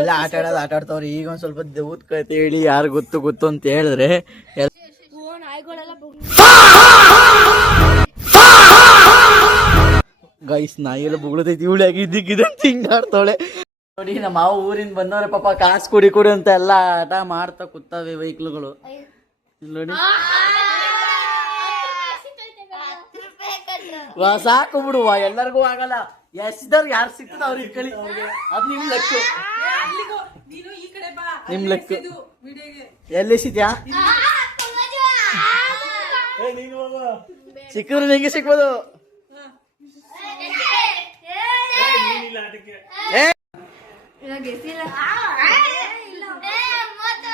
ಎಲ್ಲ ಆಟ ಆಟಾಡ್ತಾವ್ರಿ. ಈಗ ಒಂದ್ ಸ್ವಲ್ಪ ದೇವದ್ ಕತೆ ಹೇಳಿ ಯಾರು ಗೊತ್ತು ಅಂತ ಹೇಳಿದ್ರೆ ಗೈಸ್ ನಾಯಿ ಎಲ್ಲ ಬುಗ್ಳತೈತಿ. ಇವಳಿಯಾಗಿ ಇದ್ದಕ್ಕಿದಂತ ಹಿಂಗಾಡ್ತಾವಳೆ ನೋಡಿ. ನಮ್ಮ ಮಾವ ಊರಿಂದ ಬಂದವ್ರೆ ಪಾಪ ಕಾಸು ಕುಡಿ ಅಂತ ಎಲ್ಲ ಆಟ ಮಾಡ್ತಾ ಕೂತಾವೆ ವೆಹಿಕಲ್ಗಳು ನೋಡಿ. ಸಾಕು ಬಿಡುವ, ಎಲ್ಲರಿಗೂ ಆಗಲ್ಲ. ಎಷ್ಟಿದವ್ರು ಯಾರು ಸಿಗ್ತದ ಅವ್ರು ಇಟ್ಕೊಳ್ಳಿ. ಅದ್ ನಿಮ್ ಲೆಕ್ಕ, ನಿಮ್ ಲೆಕ್ಕ. ಎಲ್ಲಿ ಸಿದ್ಯಾ ಸಿಕ್ಕಿದ್ರೆ ನಿಂಗೆ ಸಿಕ್ಬೋದು.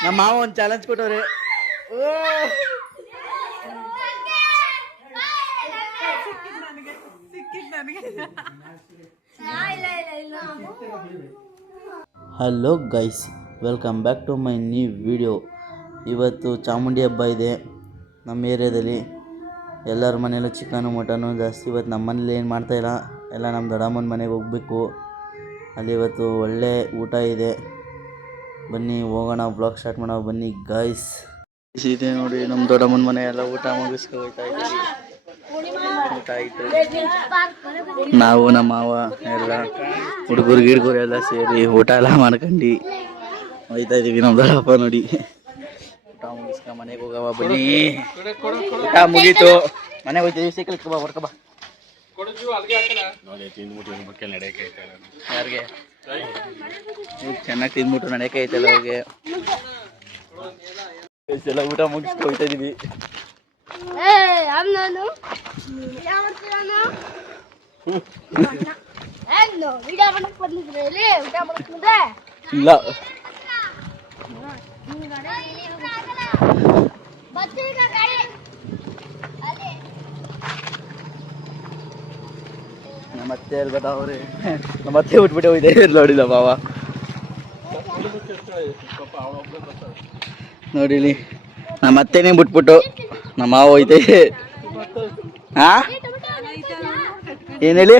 ನಮ್ಮ ಮಾವ ಒಂದ್ ಚಾಲೆಂಜ್ ಕೊಟ್ಟವ್ರೆ. Hello guys, welcome back to my new video. ಇವತ್ತು ಚಾಮುಂಡಿ ಹಬ್ಬ ಇದೆ ನಮ್ಮ ಏರಿಯಾದಲ್ಲಿ. ಎಲ್ಲರ ಮನೆಯಲ್ಲೂ ಚಿಕನು ಮಟನು ಜಾಸ್ತಿ. ಇವತ್ತು ನಮ್ಮ ಮನೇಲಿ ಏನು ಮಾಡ್ತಾಯಿಲ್ಲ, ಎಲ್ಲ ನಮ್ಮ ದೊಡ್ಡಮ್ಮನ ಮನೆಗೆ ಹೋಗಬೇಕು. ಅಲ್ಲಿ ಇವತ್ತು ಒಳ್ಳೆ ಊಟ ಇದೆ. ಬನ್ನಿ ಹೋಗೋಣ, ಬ್ಲಾಗ್ ಸ್ಟಾರ್ಟ್ ಮಾಡೋಣ ಬನ್ನಿ ಗೈಸ್. ಇದೆ ನೋಡಿ ನಮ್ಮ ದೊಡ್ಡಮ್ಮನ ಮನೆ ಎಲ್ಲ ಊಟ ಮುಗಿಸ್ಕೊ ಹೋಗ್ತಾ ಇದ್ದೀವಿ. ಊಟ ಆಯಿತು. ನಾವು ನಮ್ಮ ಮಾವ ಎಲ್ಲ ಹುಡುಗರು ಗಿಡ್ಗುರು ಎಲ್ಲ ಸೇರಿ ಊಟ ಎಲ್ಲ ಮಾಡ್ಕೊಂಡು ಹೋಗ್ತಾ ಇದ್ದೀವಿ. ನಮ್ಮ ದೊಡ್ಡಪ್ಪ ನೋಡಿ ಊಟ ಮುಗಿಸ್ಕೊ ಮನೆಗೆ ಹೋಗವ ಬನ್ನಿ. ಊಟ ಮುಗೀತು, ಮನೆಗೆ ಹೋಗ್ತೀವಿ. ಸೈಕಲ್ ಬಾ, ಹೊಡ್ಕೊ ಬಾ. ಯಾರಿಗೆ ಚೆನ್ನಾಗಿ ತಿಂದ್ಬಿಟ್ಟು ನಡೆಯಕ್ಕೆ ಐತಲ್ಲ ಅವ್ರಿಗೆ. ಎಲ್ಲ ಊಟ ಮುಗಿಸ್ಕೊ ಹೋಗ್ತಾ ಇದೀವಿ. ಇಲ್ಲ ನಮ್ಮತ್ತೆ ಹೇಳ್ಬೇಡ ಅವ್ರೆ, ನಮ್ಮತ್ತೆ ಬಿಟ್ಬಿಟ್ಟೆ ಹೋಯ್ತಾ ನೋಡಿಲ್ಲ ಬಾವ. ನೋಡಿಲಿ ನಮ್ಮತ್ತೆನೇ ಬಿಟ್ಬಿಟ್ಟು ನಮ್ಮ ಮಾವ ಹೋಯ್ತೆ. ಹಾ ಏನ್ ಹೇಳಿ,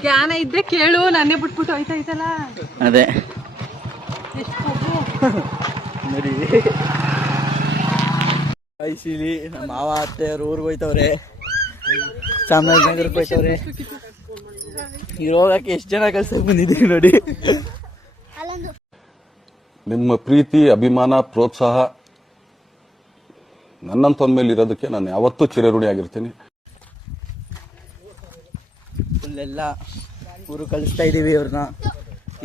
ಜ್ಞಾನ ಇದ್ದೆ ಕೇಳು. ನಾನೇ ಬಿಟ್ಬಿಟ್ಟು ಹೋಯ್ತಾ ಇದ್ದಲ್ಲ. ಅದೇ ನೋಡಿ ಐಸಿಲಿ ನಮ್ಮ ಮಾವ ಅತ್ತೆ ಅವ್ರು ಊರಿಗೆ ಹೋಯ್ತವ್ರೆ. ಚಾಮರಾಜನಗರಕ್ಕೆ ಹೋಯ್ತವ್ರೆ. ಈಗ ಹೋಗಕ್ಕೆ ಎಷ್ಟು ಜನ ಕಳ್ಸಕ್ ಬಂದಿದ್ದೀವಿ ನೋಡಿ. ನಿಮ್ಮ ಪ್ರೀತಿ, ಅಭಿಮಾನ, ಪ್ರೋತ್ಸಾಹ ನನ್ನಂತೊಂದ ಮೇಲೆ ಇರೋದಕ್ಕೆ ನಾನು ಯಾವತ್ತೂ ಚಿರಋಣಿಯಾಗಿರ್ತೀನಿ. ಫುಲ್ಲೆಲ್ಲ ಊರು ಕಳಿಸ್ತಾ ಇದ್ದೀವಿ ಅವ್ರನ್ನ.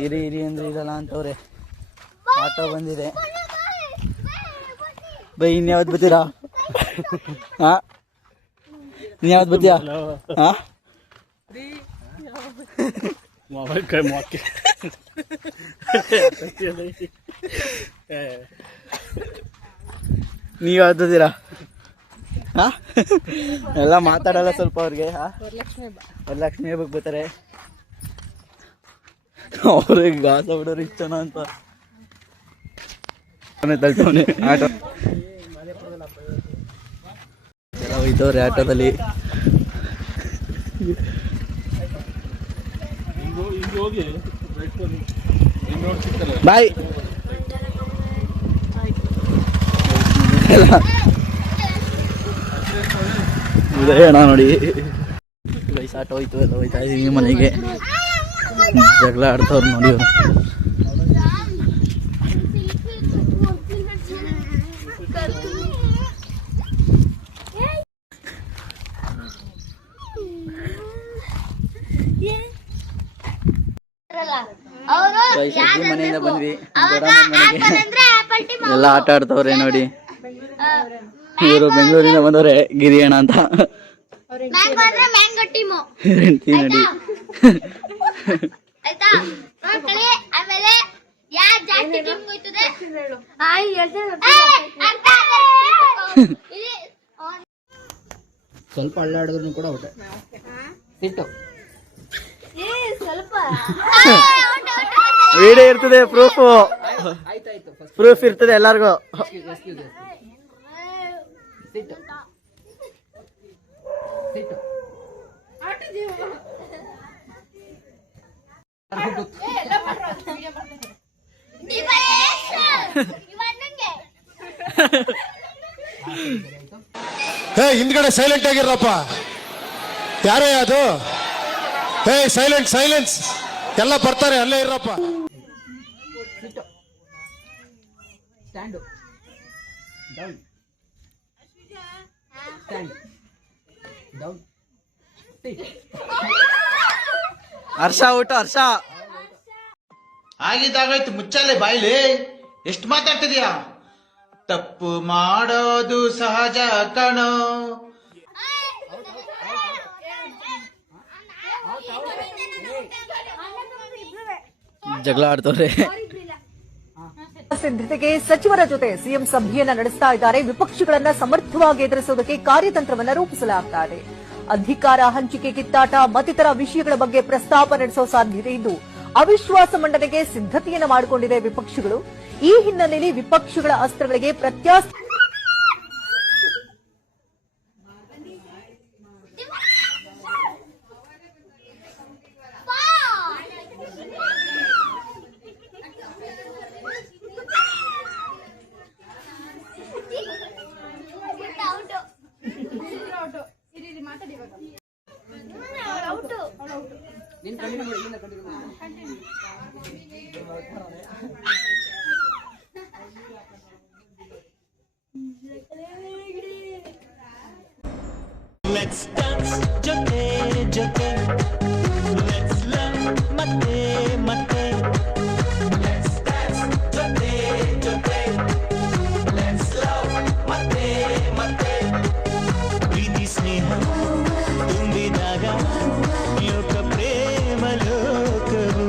ಇರಿ ಅಂದ್ರೆ ಇರಲ್ಲ ಅಂತವ್ರೆ. ಆಟೋ ಬಂದಿದೆ. ಬೈ ಇನ್ಯಾವತ್ತು ಬರ್ತೀರಾ? ಹಾ ಇನ್ಯಾವತ್ತು ಬರ್ತೀಯಾ? ಹಾ ನೀವು ಯಾವ್ದು ಬರ್ತೀರಾ? ಹಾ ಎಲ್ಲ ಮಾತಾಡಲ್ಲ ಸ್ವಲ್ಪ ಅವ್ರಿಗೆ. ವರಲಕ್ಷ್ಮಿ ಹಬ್ಬಕ್ಕೆ ಬರ್ತಾರೆ ಅವ್ರಿಗೆ. ಗಾಸ ಬಿಡೋರು ಇಷ್ಟನ ಅಂತ ತಳ್ತವನೆ. ಆಟೋ ಎಲ್ಲ ಹೋಯ್ತವ್ರೆ ಆಟೋದಲ್ಲಿ. ಬಾಯ್ ಅಣ್ಣ ನೋಡಿ ಗೈಸ್, ಆಟೋ ಹೋಯ್ತು. ಎಲ್ಲ ಹೋಯ್ತಾ ಇದೀವಿ ಮನೆಗೆ. ಜಗಳ ಆಡ್ತವ್ರು ನೋಡಿ ಅವ್ರು. ಮನೆಯಿಂದ ಬಂದ್ವಿ ಮನೆಗೆ. ಎಲ್ಲ ಆಟ ಆಡ್ತವ್ರೆ ನೋಡಿ. ಇವರು ಬೆಂಗಳೂರಿಂದ ಬಂದವ್ರೆ, ಗಿರಿಯಣ್ಣ ಅಂತ. ಹೆಂಡತಿ ನೋಡಿ. ಸ್ವಲ್ಪ ಅಳ್ಳಾಡಿದ್ರು ಕೂಡ ಊಟ ಸಿಟ್ಟು ವಿಡಿಯೋ ಇರ್ತದೆ. ಪ್ರೂಫ್ ಇರ್ತದೆ ಎಲ್ಲಾರ್ಗು. ಹಿಂದ್ಗಡೆ ಸೈಲೆಂಟ್ ಆಗಿರಪ್ಪ. ಯಾರೇ ಅದು? ಸೈಲೆನ್ಸ್ ಎಲ್ಲ ಬರ್ತಾರೆ, ಅಲ್ಲೇ ಇರಪ್ಪ. ಸ್ಟ್ಯಾಂಡು ಡೌನ್ ಸ್ಟ್ಯಾಂಡ್ ಡೌನ್ ಹರ್ಷ ಊಟ ಹರ್ಷ ಆಗಿದ್ದಾಗಾಯ್ತು, ಮುಚ್ಚಾಲೆ ಬಾಯ್ಲಿ. ಎಷ್ಟು ಮಾತಾಡ್ತಿದ್ಯಾ? ತಪ್ಪು ಮಾಡೋದು ಸಹಜ ಕಣೋ. ಜಗಳ ಆಡ್ತವ್ರೆ. ಸಿದ್ಧತೆಗೆ ಸಚಿವರ ಜೊತೆ ಸಿಎಂ ಸಭೆಯನ್ನ ನಡೆಸ್ತಾ ಇದ್ದಾರೆ. ವಿಪಕ್ಷಗಳನ್ನ ಸಮರ್ಥವಾಗಿ ಎದುರಿಸುವುದಕ್ಕೆ ಕಾರ್ಯತಂತ್ರವನ್ನ ರೂಪಿಸಲಾಗ್ತಾ ಇದೆ. ಅಧಿಕಾರ ಹಂಚಿಕೆ, ಕಿತ್ತಾಟ ಮತ್ತಿತರ ವಿಷಯಗಳ ಬಗ್ಗೆ ಪ್ರಸ್ತಾಪ ನಡೆಸುವ ಸಾಧ್ಯತೆ ಇದ್ದು ಅವಿಶ್ವಾಸ ಮಂಡನೆಗೆ ಸಿದ್ಧತೆಯನ್ನ ಮಾಡಿಕೊಂಡಿದೆ ವಿಪಕ್ಷಗಳು. ಈ ಹಿನ್ನೆಲೆಯಲ್ಲಿ ವಿಪಕ್ಷಗಳ ಅಸ್ತ್ರಗಳಿಗೆ ಪ್ರತ್ಯಾಸ್ತ್ರ Let's dance ಜೊತೆ ಜೊತೆ Let's love ಮತ್ತೆ ಮತ್ತೆ Let's dance ಜೊತೆ ಜೊತೆ Let's love ಮತ್ತೆ ಮತ್ತೆ ಪ್ರೀತಿ ಸ್ನೇಹ ತುಂಬಿದಾಗ ಲೋಕ ಪ್ರೇಮ ಲೋಕವು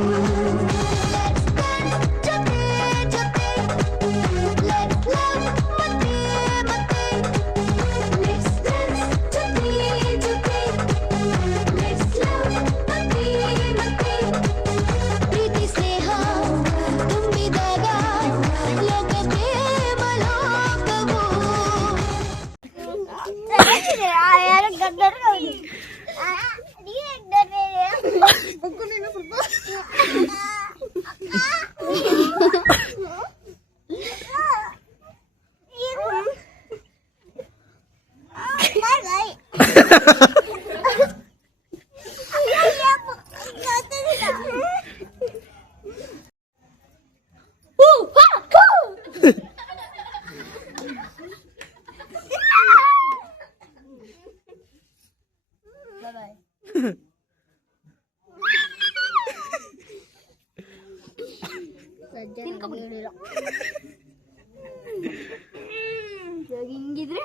ಹಿಂಗಿದ್ರೆ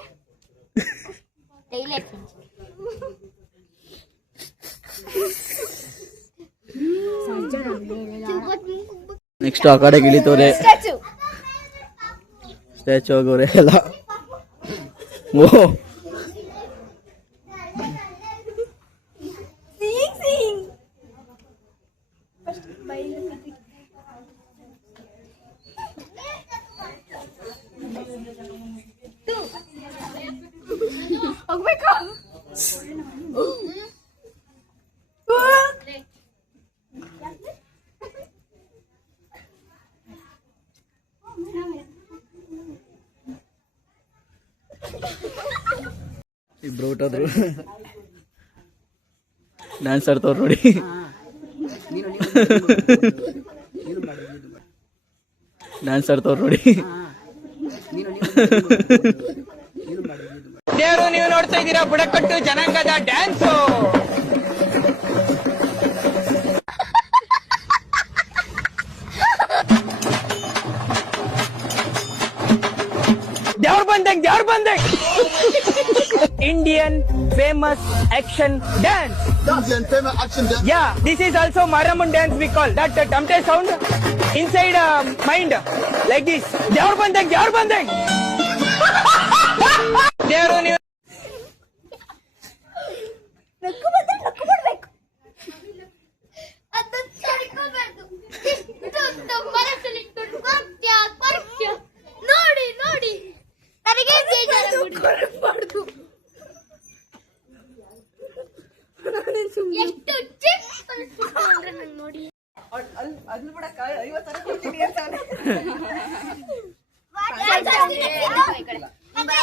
ನೆಕ್ಸ್ಟ್ ಆ ಕಡೆಗೆ ಇಳಿತವ್ರೆ. ಸ್ಟ್ಯಾಚು ಹೋಗೋರೆ ಎಲ್ಲ. ಓ ಹೋಗ್ಬೇಕಾ? ಇಬ್ರು ಊಟದ್ರು ಡ್ಯಾನ್ಸ್ ಆಡ್ತವ್ರು ನೋಡಿ. ಡ್ಯಾನ್ಸ್ ಆಡ್ತವ್ರು ನೋಡಿ. ದೇವರು ನೀವು ನೋಡ್ತಾ ಇದ್ದೀರಾ ಬುಡಕಟ್ಟು ಜನಾಂಗದ ಡ್ಯಾನ್ಸು. ದೇವ್ರ ಬಂದೆ Indian famous action dance. Yeah, this is also Maramun dance we call. That tamte sound inside mind like this. Devar bandeng. Devaru ನೀವು ನಕ್ಕು ಬರ್ಬೇಕು. ಅದನ್ನ ತಡ್ಕೋಬಾರ್ದು. ಇದು ಮನಸ್ಸಲ್ಲಿ ಇಟ್ಕೊಂಡು ಪರ್ಕ್ಯ ನೋಡಿ ನನಗೆ ಬೇಜಾರಾಗ್ಬಿಡುತ್ತೆ. ಎಷ್ಟು ಚಿಕ್ಕ ಅನ್ಸ್ಬಿಟ್ರೆ ನಂಗೆ ನೋಡಿ. ಅಲ್ಲಿ ಬಿಡಕ್ಕ 50 ಕೊಡ್ತೀನಿ ಅಂತಾನೆ.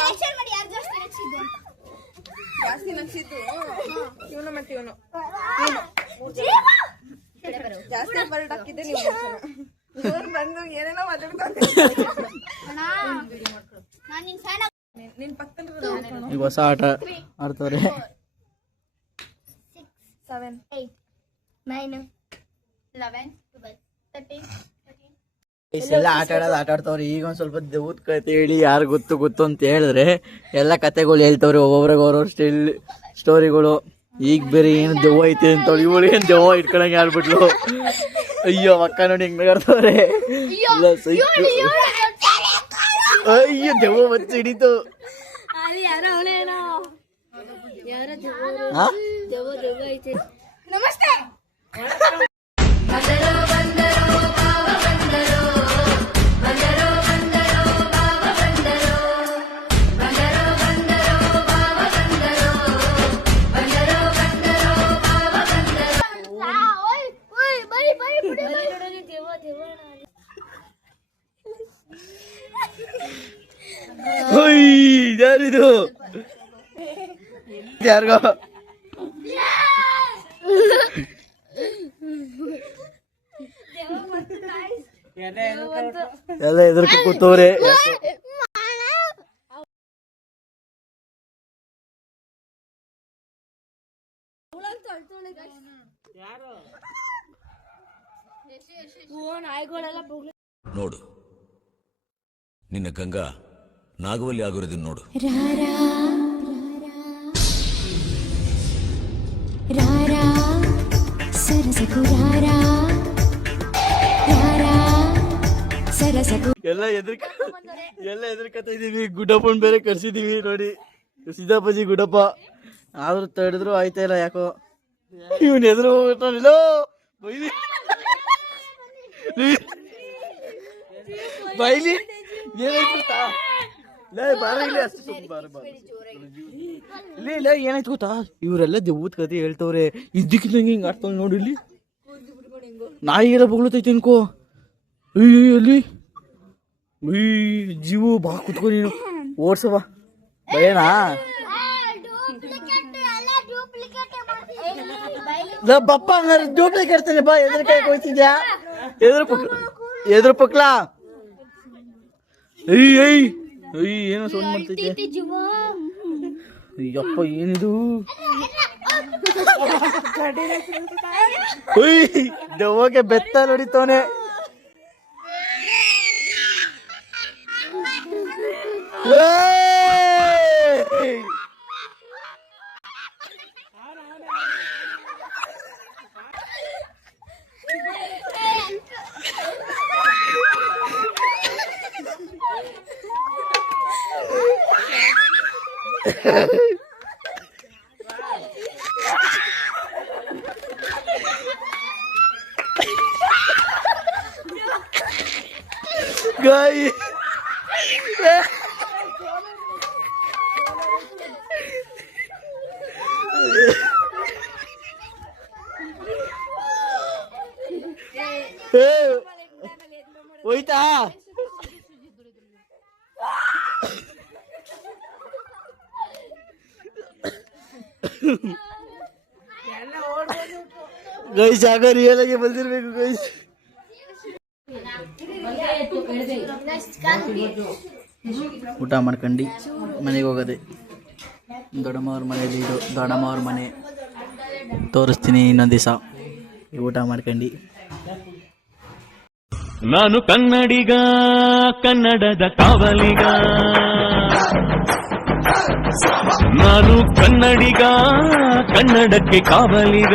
ಎಲೆಕ್ಷನ್ ಮಾಡಿ ಯಾರು ಜಾಸ್ತಿ ನೆಚ್ಚಿದ್ದು ಅಂತ. ಜಾಸ್ತಿ ನಗ್ಸಿದ್ದು ಇವನು ಮತ್ತೆ ಇವನು ಜಾಸ್ತಿ ಎಫರ್ಟ್ ಹಾಕಿದ್ದೆ ನೀವು ಇವ್ರು ಬಂದು ಏನೇನೋ ಮಾತಾಡ್ತಾರೆ ನಿನ್ ಪಕ್ಕದಲ್ಲಿ ಈಗ ಹೊಸ ಆಟ ಆಡ್ತವ್ರೆ. 7 8 9 11 12 13 ಎಲ್ಲ ಆಟ ಆಟಾಡ್ತವ್ರೆ. ಈಗ ಒಂದ್ ಸ್ವಲ್ಪ ದೆವ್ವದ ಕತೆ ಹೇಳಿ ಯಾರು ಗೊತ್ತು ಅಂತ ಹೇಳಿದ್ರೆ ಎಲ್ಲ ಕತೆಗಳು ಹೇಳ್ತವ್ರೆ, ಒಬ್ಬೊಬ್ರಿಗೆ ಅವ್ರವ್ರ ಸ್ಟೋರಿಗಳು. ಈಗ ಬೇರೆ ಏನು ದೆವ್ವ ಐತೆ ಅಂತವ್ರು, ಇವಳು ಏನು ದೆವ್ವ ಇಟ್ಕೊಳಂಗೆ ಆಡ್ಬಿಟ್ಲು. ಅಯ್ಯೋ ಅಕ್ಕ ನೋಡಿ ಹಿಂಗ್ ನಗಾಡ್ತವ್ರೆ. ಎಲ್ಲ ಸೈಕ್. ಅಯ್ಯೋ ದೆವ್ವ ಮತ್ತೆ ಹಿಡಿತು. ನಮಸ್ತೆ ಯಾರಿದು ಯಾರಿಗೋ ಎಲ್ಲ ಎದುರ್ಕ ಕೂತವ್ರೆ. ನೋಡು, ನಿನ್ನ ಗಂಗಾ ನಾಗವಲ್ಲಿ ಆಗಿರೋದನ್ನ ನೋಡು. ಎಲ್ಲ ಎದುರ್ಕತ್ತ ಇದೀವಿ. ಗುಡ್ಡಪ್ಪನ್ ಬೇರೆ ಕರ್ಸಿದೀವಿ ನೋಡಿ, ಸಿದ್ದಪ್ಪಾಜಿ ಗುಡ್ಡಪ್ಪ. ಆದ್ರೂ ತಡೆದ್ರು ಆಯ್ತಾ ಇಲ್ಲ ಯಾಕೋ. ಇವನ್ ಎದುರು ಹೋಗ್ಬಿಟ್ಟಿಲ್ಲ. ಬೈಲಿ ಏನಾಯ್ತು ಇಲ್ಲ ಏನಾಯ್ತು ಗೊತ್ತಾ, ಇವರೆಲ್ಲ ದೆವ್ವದ ಕತೆ ಹೇಳ್ತವ್ರೆ. ಇದ್ದಕ್ಕಿದ್ದಂಗೆ ಹಿಂಗ್ ಆಡ್ತಾವ ನೋಡಿ. ಇಲ್ಲಿ ನಾಯಿಗೆಲ್ಲ ಬೊಗ್ಲತೈತಿ ಅನ್ಕೋ. ಅಯ್ಯೋ ಅಲ್ಲಿ ಜೀವು ಬಾ ಕುತ್ಕೊ, ನೀನು ಓಡ್ಸವ ಭಯನಾ. ಬಪ್ಪ ಹಂಗಾರೆ ಡೂಪ್ಲಿಕೇಟ್ ಇರ್ತಾನೆ ಬಾ. ಎದ್ರ ಕೈ ಹೋಯ್ತಿದ್ಯಾ? ಎದ್ರ ಪಕ್ಲಾ. ಏನೋ ಸೌಂಡ್ ಮಾಡ್ತೈತೆ. ಅಯ್ಯಪ್ಪ ಏನಿದು? ದೆವ್ವಗೆ ಬೆತ್ತ ನೋಡಿತವನೆ. Guys. ಹೋಯ್ತಾ? ಗೈಸ್ ಆಗ ರಿಯಲ್ ಆಗಿ ಬಂದಿರ್ಬೇಕು ಗೈಸ್. ಊಟ ಮಾಡ್ಕೊಂಡು ಮನೆಗೆ ಹೋಗೋದೆ. ದೊಡ್ಡಮ್ಮವ್ರ ಮನೇಲಿ ಇದು ದೊಡ್ಡಮ್ಮವ್ರ ಮನೆ ತೋರಿಸ್ತೀನಿ ಇನ್ನೊಂದು ದಿವಸ. ಊಟ ಮಾಡ್ಕೊಂಡು ನಾನು ಕನ್ನಡಿಗ, ಕನ್ನಡದ ಕಾವಲಿಗ. ನಾನು ಕನ್ನಡಿಗ, ಕನ್ನಡಕ್ಕೆ ಕಾವಲಿಗ.